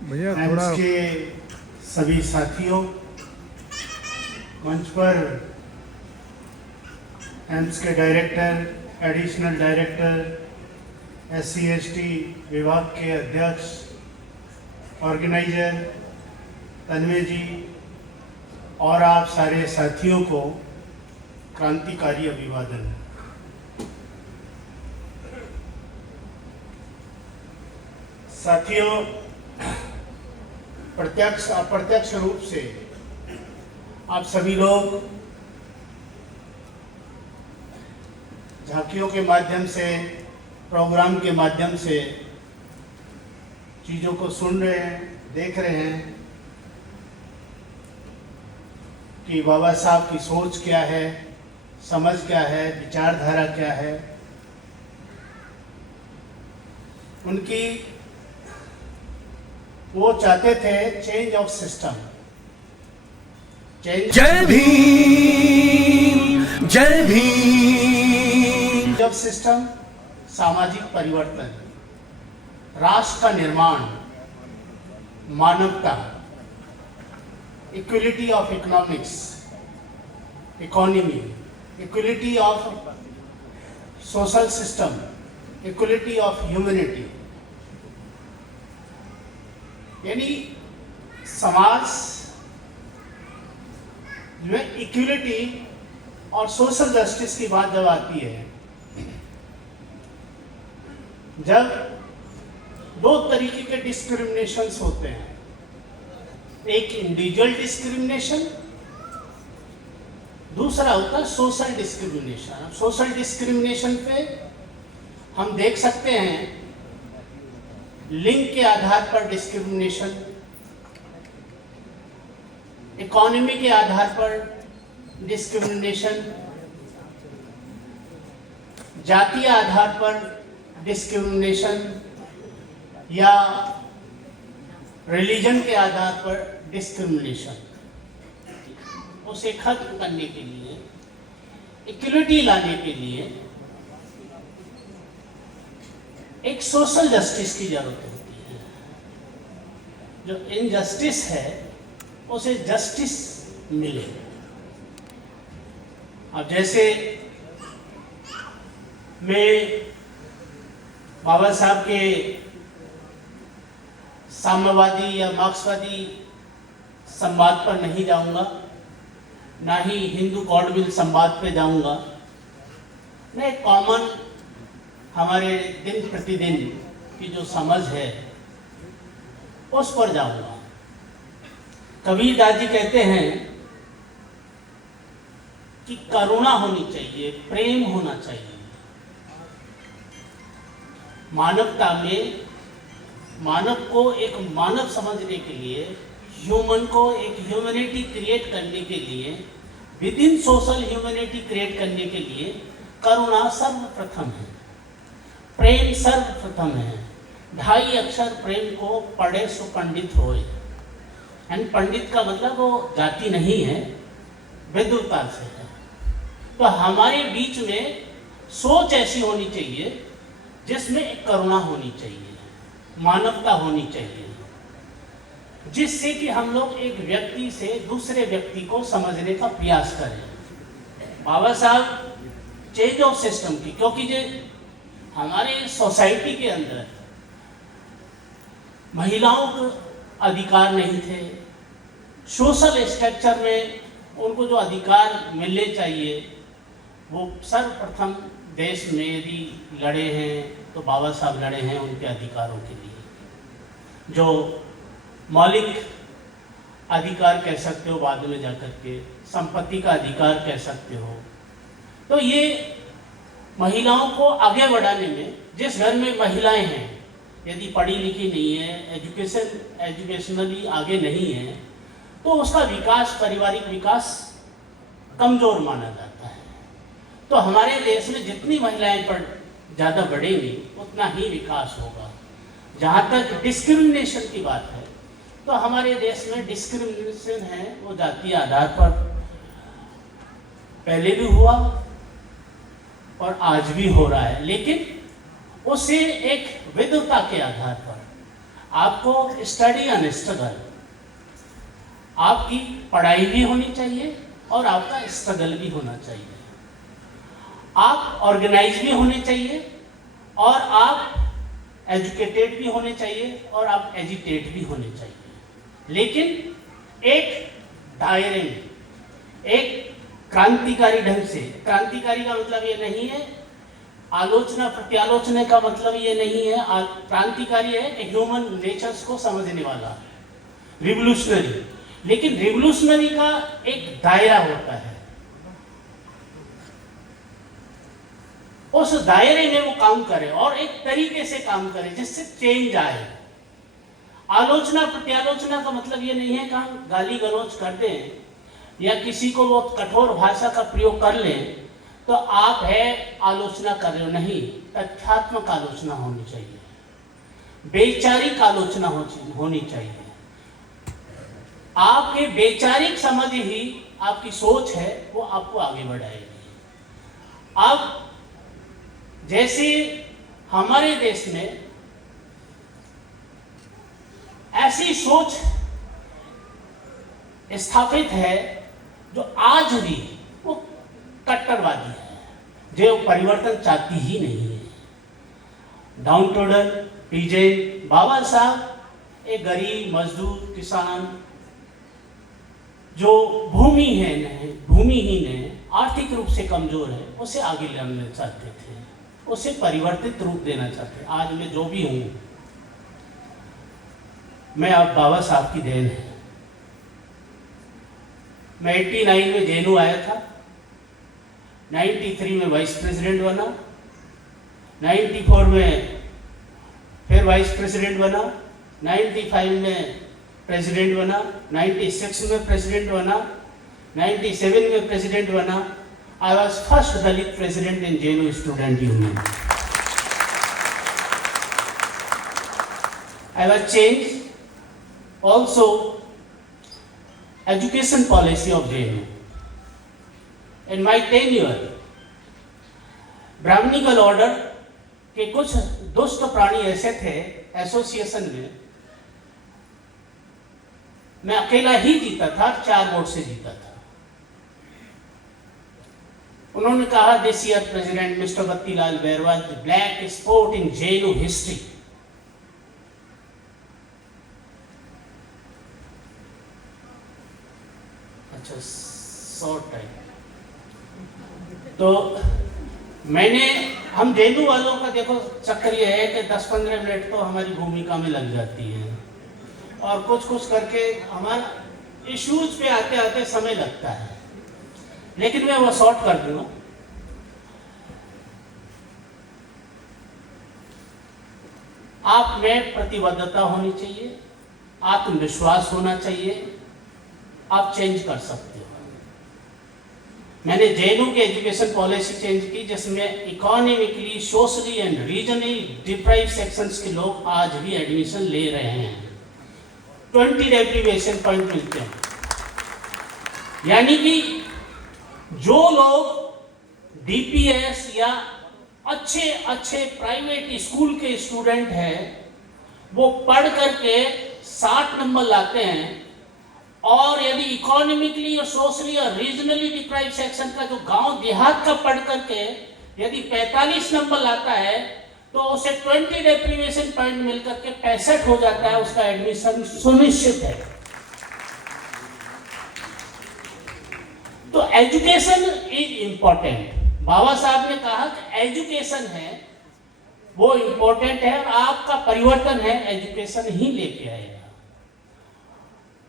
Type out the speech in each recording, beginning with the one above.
भैया एम्स थोड़ा के सभी साथियों, मंच पर एम्स के डायरेक्टर, एडिशनल डायरेक्टर, SC/ST विभाग के अध्यक्ष, ऑर्गेनाइजर तन्मय जी और आप सारे साथियों को क्रांतिकारी अभिवादन। साथियों, प्रत्यक्ष अप्रत्यक्ष रूप से आप सभी लोग झांकियों के माध्यम से, प्रोग्राम के माध्यम से चीज़ों को सुन रहे हैं, देख रहे हैं कि बाबा साहब की सोच क्या है, समझ क्या है, विचारधारा क्या है। उनकी वो चाहते थे चेंज ऑफ सिस्टम, चेंज जय भीम, जय भीम। ऑफ सिस्टम, सामाजिक परिवर्तन, राष्ट्र का निर्माण, मानवता, equality of economics, economy, equality of social system, equality of humanity. यानी समाज में इक्वलिटी और सोशल जस्टिस की बात जब आती है, जब दो तरीके के डिस्क्रिमिनेशंस होते हैं, एक इंडिविजुअल डिस्क्रिमिनेशन, दूसरा होता है सोशल डिस्क्रिमिनेशन। सोशल डिस्क्रिमिनेशन पे हम देख सकते हैं लिंग के आधार पर डिस्क्रिमिनेशन, इकोनॉमी के आधार पर डिस्क्रिमिनेशन, जातीय आधार पर डिस्क्रिमिनेशन या रिलीजन के आधार पर डिस्क्रिमिनेशन। उसे खत्म करने के लिए, इक्वलिटी लाने के लिए एक सोशल जस्टिस की जरूरत होती है। जो इनजस्टिस है उसे जस्टिस मिले। अब जैसे मैं बाबा साहब के साम्यवादी या मार्क्सवादी संवाद पर नहीं जाऊंगा, ना ही हिंदू गॉडविल संवाद पे जाऊंगा। मैं कॉमन हमारे दिन प्रतिदिन की जो समझ है उस पर जाऊंगा। कबीरदास जी कहते हैं कि करुणा होनी चाहिए, प्रेम होना चाहिए। मानवता में मानव को एक मानव समझने के लिए, ह्यूमन को एक ह्यूमैनिटी क्रिएट करने के लिए, with in social humanity create करने के लिए करुणा सर्वप्रथम है, प्रेम सर्वप्रथम है। 2.5 अक्षर प्रेम को पढ़े सो पंडित होए। एंड पंडित का मतलब वो जाति नहीं है, विद्वता से है। तो हमारे बीच में सोच ऐसी होनी चाहिए जिसमें करुणा होनी चाहिए, मानवता होनी चाहिए, जिससे कि हम लोग एक व्यक्ति से दूसरे व्यक्ति को समझने का प्रयास करें। बाबा साहब चेंज ऑफ सिस्टम की, क्योंकि जो हमारे सोसाइटी के अंदर महिलाओं को अधिकार नहीं थे, सोशल स्ट्रक्चर में उनको जो अधिकार मिलने चाहिए वो सर्वप्रथम देश में यदि लड़े हैं तो बाबा साहब लड़े हैं उनके अधिकारों के लिए। जो मौलिक अधिकार कह सकते हो, बाद में जाकर के संपत्ति का अधिकार कह सकते हो। तो ये महिलाओं को आगे बढ़ाने में, जिस घर में महिलाएं हैं यदि पढ़ी लिखी नहीं है, एजुकेशनली आगे नहीं है, तो उसका विकास, पारिवारिक विकास कमजोर माना जाता है। तो हमारे देश में जितनी महिलाएं पर ज़्यादा बढ़ेंगी उतना ही विकास होगा। जहाँ तक डिस्क्रिमिनेशन की बात है, तो हमारे देश में डिस्क्रिमिनेशन है वो जातीय आधार पर पहले भी हुआ और आज भी हो रहा है, लेकिन उसे एक विद्वता के आधार पर, आपको स्टडी एंड स्ट्रगल, आपकी पढ़ाई भी होनी चाहिए और आपका स्ट्रगल भी होना चाहिए। आप ऑर्गेनाइज भी होने चाहिए और आप एजुकेटेड भी होने चाहिए और आप एजिटेट भी होने चाहिए, लेकिन एक दायरे में, एक क्रांतिकारी ढंग से। क्रांतिकारी का मतलब ये नहीं है, आलोचना प्रत्यालोचना का मतलब ये नहीं है। क्रांतिकारी है ह्यूमन नेचर्स को समझने वाला, रिवोल्यूशनरी। लेकिन रिवोल्यूशनरी का एक दायरा होता है, उस दायरे में वो काम करे और एक तरीके से काम करे जिससे चेंज आए। आलोचना प्रत्यालोचना का मतलब ये नहीं है कि हम गाली गलौज कर दें या किसी को वो कठोर भाषा का प्रयोग कर लें तो आप है आलोचना कर रहे हो। नहीं, तथ्यात्मक आलोचना होनी चाहिए, वैचारिक आलोचना होनी चाहिए। आपके वैचारिक समझ ही आपकी सोच है वो आपको आगे बढ़ाएगी। अब जैसे हमारे देश में ऐसी सोच स्थापित है जो आज भी वो कट्टरवादी है, जो परिवर्तन चाहती ही नहीं है। डाउन टोडन पीजे बाबा साहब एक गरीब मजदूर किसान जो भूमिहीन है, आर्थिक रूप से कमजोर है, उसे आगे लाना चाहते थे, उसे परिवर्तित रूप देना चाहते। आज मैं जो भी हूं, मैं अब बाबा साहब की देन है। मैं 89 में जेएनयू आया था, 93 में वाइस प्रेसिडेंट बना, 94 में फिर वाइस प्रेसिडेंट बना, 95 में प्रेसिडेंट बना, 96 में प्रेसिडेंट बना, 97 में प्रेसिडेंट बना। I was first Dalit president in JNU Student Union. I was changed also education policy of JNU. In my tenure, brahmanical order के कुछ दुष्ट प्राणी ऐसे थे एसोसिएशन में, मैं अकेला ही जीता था, 4 वोट से जीता था। उन्होंने कहा this year president mister Battilal Bairwal the black spot in JNU history. अच्छा, शॉर्ट टाइम तो हम जेएनयू वालों का देखो चक्कर ये है कि 10-15 मिनट तो हमारी भूमिका में लग जाती है और कुछ करके हमारा इश्यूज पे आते आते समय लगता है, लेकिन मैं वो शॉर्ट कर दूंगा। आप में प्रतिबद्धता होनी चाहिए, आत्मविश्वास होना चाहिए, आप चेंज कर सकते हो। मैंने जेएनयू की एजुकेशन पॉलिसी चेंज की जिसमें economically, socially and regionally deprive sections के लोग आज भी एडमिशन ले रहे हैं। 20 डेप्रीवेशन पॉइंट मिलते हैं, यानी कि जो लोग डीपीएस या अच्छे प्राइवेट स्कूल के स्टूडेंट हैं वो पढ़ करके 60 नंबर लाते हैं, और यदि इकोनॉमिकली और सोशली और रीजनली डिप्राइव सेक्शन का जो गांव देहात का पढ़ करके यदि 45 नंबर लाता है तो उसे 20 डेप्रीवेशन पॉइंट मिलकर के 65 हो जाता है, उसका एडमिशन सुनिश्चित है। तो एजुकेशन इज इंपॉर्टेंट। बाबा साहब ने कहा कि एजुकेशन है वो इंपॉर्टेंट है और आपका परिवर्तन है एजुकेशन ही लेके आएगा।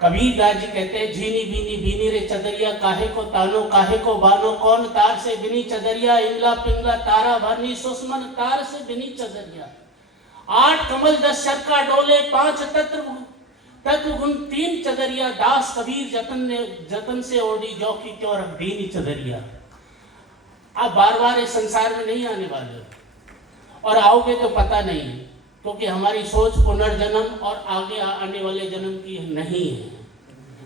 कबीर दास जी कहते हैं झीनी बीनी बीनी रे चदरिया, काहे को तानो काहे को बानो, कौन तार से बिनी चदरिया, इंगला पिंगला तारा भरनी, सुषमन तार से बिनी चदरिया। 8 कमल 10 चरका डोले, 5 तत्व गुण 3 चदरिया, दास कबीर जतन से ओढ़ी जौ की त्यों बीनी चदरिया। आप बार इस संसार में नहीं आने वाले हो और आओगे तो पता नहीं, क्योंकि हमारी सोच पुनर्जन्म और आगे आने वाले जन्म की नहीं है,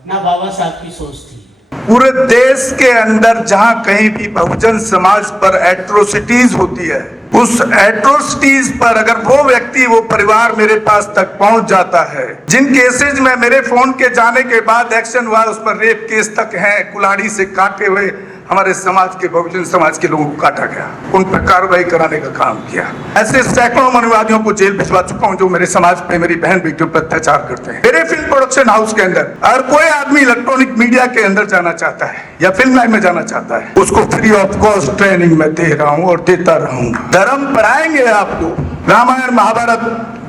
ना बाबा साहब की सोच थी। पूरे देश के अंदर जहां कहीं भी बहुजन समाज पर एट्रोसिटीज होती है उस एट्रोसिटीज पर अगर वो व्यक्ति, वो परिवार मेरे पास तक पहुंच जाता है, जिन केसेज में मेरे फोन के जाने के बाद एक्शन हुआ, उस पर रेप केस तक हैं, कुल्हाड़ी से काटे हुए हमारे समाज के, बहुजन समाज के लोगों को काटा गया, उन पर कार्रवाई कराने का काम किया। ऐसे सैकड़ों मनुवादियों को जेल भिजवा चुका हूं जो मेरे समाज पे, मेरी बहन बेटियों पर अत्याचार करते हैं। मेरे फिल्म प्रोडक्शन हाउस के अंदर अगर कोई आदमी इलेक्ट्रॉनिक मीडिया के अंदर जाना चाहता है या फिल्म लाइन में जाना चाहता है, उसको फ्री ऑफ कॉस्ट ट्रेनिंग में दे रहा हूं और देता रहूंगा। धर्म पढ़ाएंगे आपको, रामायण, महाभारत,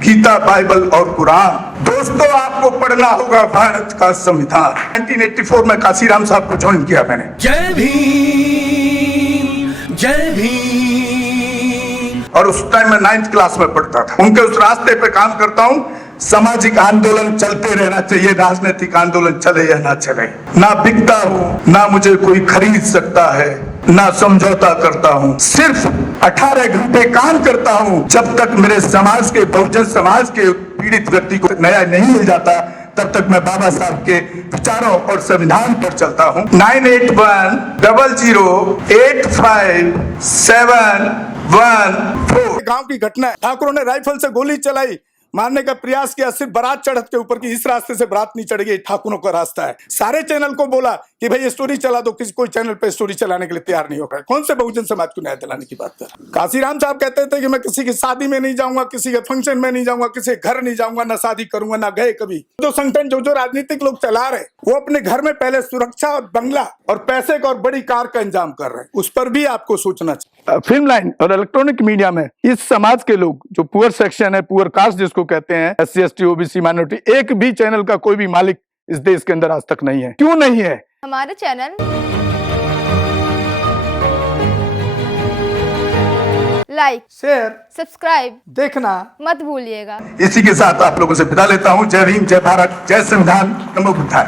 गीता, बाइबल और कुरान। दोस्तों, आपको पढ़ना होगा भारत का संविधान। 1984 में काशीराम साहब को ज्वाइन किया मैंने। जय भीम, जय भीम। और उस टाइम में 9th क्लास में पढ़ता था। उनके उस रास्ते पे काम करता हूँ। सामाजिक आंदोलन चलते रहना चाहिए, राजनीतिक आंदोलन चले या ना चले। ना बिकता हूँ, ना मुझे कोई खरीद सकता है, ना समझौता करता हूँ। सिर्फ 18 घंटे काम करता हूँ। जब तक मेरे समाज के, बहुजन समाज के पीड़ित व्यक्ति को न्याय नहीं मिल जाता, तब तक मैं बाबा साहब के विचारों और संविधान पर चलता हूँ। 9810085714। गांव की घटना है। ठाकुरों ने राइफल से गोली चलाई, मारने का प्रयास किया, सिर्फ बारात चढ़त के ऊपर की, इस रास्ते से बारात नहीं चढ़ गई, ठाकुरों का रास्ता है। सारे चैनल को बोला कि भाई स्टोरी चला दो, किसी कोई चैनल पे स्टोरी चलाने के लिए तैयार नहीं होगा। कौन से बहुजन समाज को न्याय दिलाने की बात कर? काशीराम साहब कहते थे कि मैं किसी की शादी में नहीं जाऊंगा, किसी के फंक्शन में नहीं जाऊंगा, किसी के घर नहीं जाऊंगा, ना शादी करूंगा, ना गए कभी। जो संगठन, जो राजनीतिक लोग चला रहे, वो अपने घर में पहले सुरक्षा और बंगला और पैसे का और बड़ी कार का इंतजाम कर रहे हैं। उस पर भी आपको सोचना चाहिए। फिल्म लाइन और इलेक्ट्रॉनिक मीडिया में इस समाज के लोग, जो पुअर सेक्शन है, पुअर कास्ट जिसको कहते हैं, SC ST OBC माइनॉरिटी, एक भी चैनल का कोई भी मालिक इस देश के अंदर आज तक नहीं है। क्यों नहीं है? हमारे चैनल लाइक, शेयर, सब्सक्राइब देखना मत भूलिएगा। इसी के साथ आप लोगों से विदा लेता हूँ। जय भीम, जय भारत, जय संविधान, नमो बुद्धाय।